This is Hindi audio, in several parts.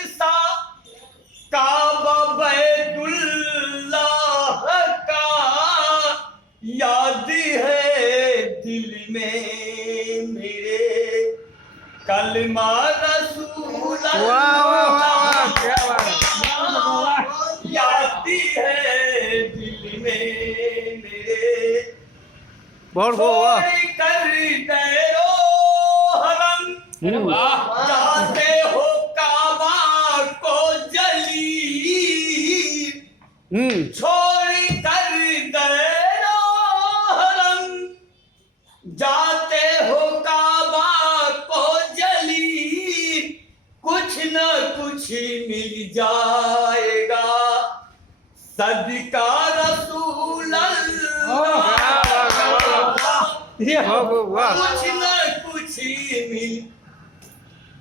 नक्शा काबा बैतुल्लाह का याद है दिल में मेरे कलमा रसूल याद है दिल में मेरे बहुत वाह कर दरो हरम जाते हो काबा को जली छोड़ कर दरो हरम जाते हो काबा को जली कुछ न कुछ मिल जाएगा सदका रसूल कुछ न कुछ मिल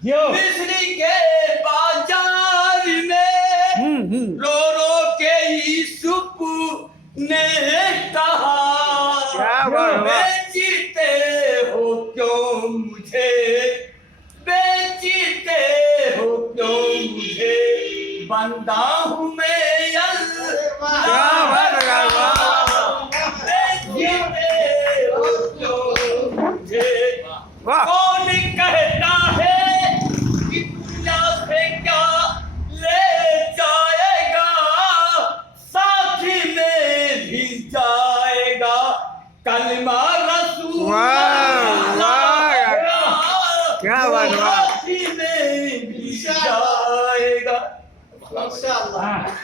मिस्री के बाजार में रो रो के यूसुफ ने कहा बेचते हो क्यों मुझे बेचते हो क्यों मुझे बंदा हूँ मैं कौन कहता है कि दुनिया से क्या ले जाएगा साथ में भी जाएगा कलमा रसूल क्या बात साथ में भी जाएगा माशाअल्लाह